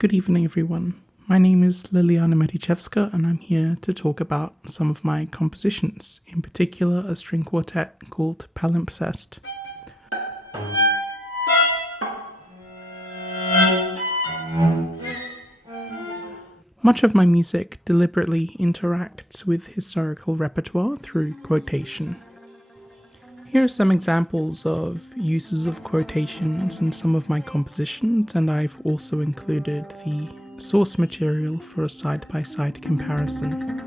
Good evening, everyone. My name is Maticevska, and I'm here to talk about some of my compositions, in particular a string quartet called Palimpsest. Much of my music deliberately interacts with historical repertoire through quotation. Here are some examples of uses of quotations in some of my compositions, and I've also included the source material for a side-by-side comparison.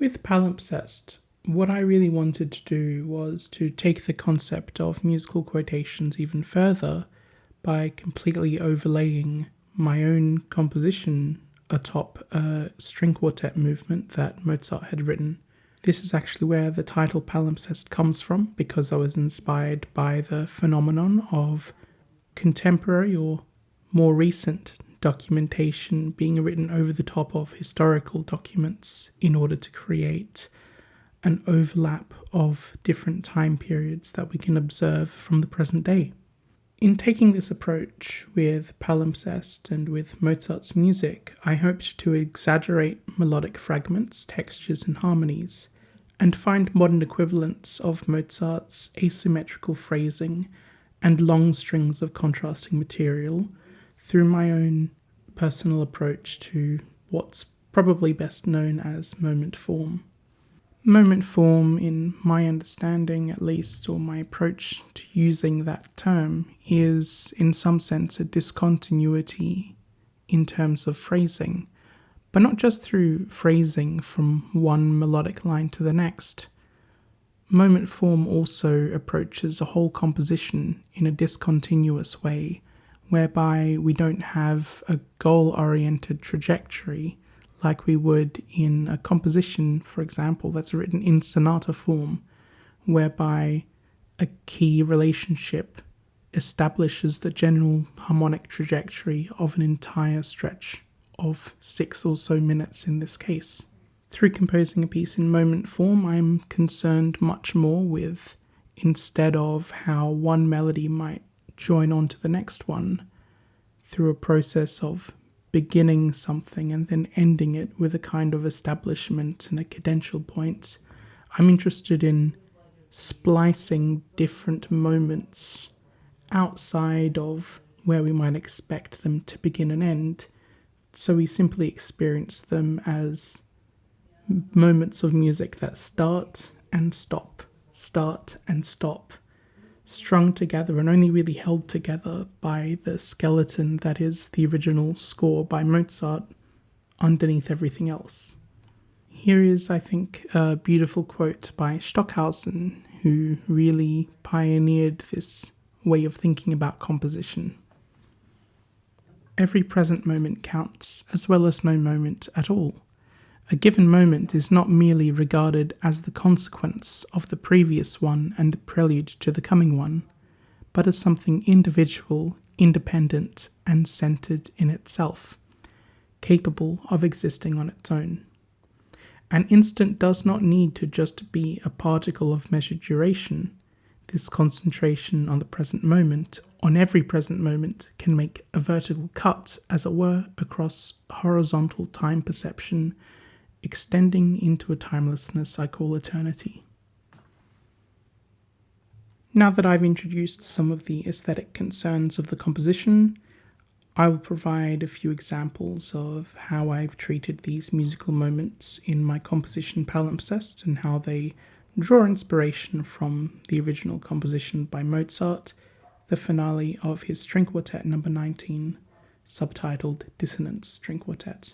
With Palimpsest, what I really wanted to do was to take the concept of musical quotations even further by completely overlaying my own composition atop a string quartet movement that Mozart had written. This is actually where the title Palimpsest comes from, because I was inspired by the phenomenon of contemporary or more recent documentation being written over the top of historical documents in order to create an overlap of different time periods that we can observe from the present day. In taking this approach with Palimpsest and with Mozart's music, I hoped to exaggerate melodic fragments, textures, and harmonies, and find modern equivalents of Mozart's asymmetrical phrasing and long strings of contrasting material through my own personal approach to what's probably best known as moment form. Moment form, in my understanding at least, or my approach to using that term, is in some sense a discontinuity in terms of phrasing, but not just through phrasing from one melodic line to the next. Moment form also approaches a whole composition in a discontinuous way, whereby we don't have a goal-oriented trajectory like we would in a composition, for example, that's written in sonata form, whereby a key relationship establishes the general harmonic trajectory of an entire stretch of 6 or so minutes in this case. Through composing a piece in moment form, I'm concerned much more with, instead of how one melody might join on to the next one, through a process of beginning something and then ending it with a kind of establishment and a cadential point. I'm interested in splicing different moments outside of where we might expect them to begin and end, so we simply experience them as moments of music that start and stop, strung together and only really held together by the skeleton that is the original score by Mozart underneath everything else. Here is, I think, a beautiful quote by Stockhausen, who really pioneered this way of thinking about composition. Every present moment counts, as well as no moment at all. A given moment is not merely regarded as the consequence of the previous one and the prelude to the coming one, but as something individual, independent, and centered in itself, capable of existing on its own. An instant does not need to just be a particle of measured duration. This concentration on the present moment, on every present moment, can make a vertical cut, as it were, across horizontal time perception, extending into a timelessness I call eternity. Now that I've introduced some of the aesthetic concerns of the composition, I will provide a few examples of how I've treated these musical moments in my composition Palimpsest and how they draw inspiration from the original composition by Mozart, the finale of his string quartet number 19, subtitled Dissonance String Quartet.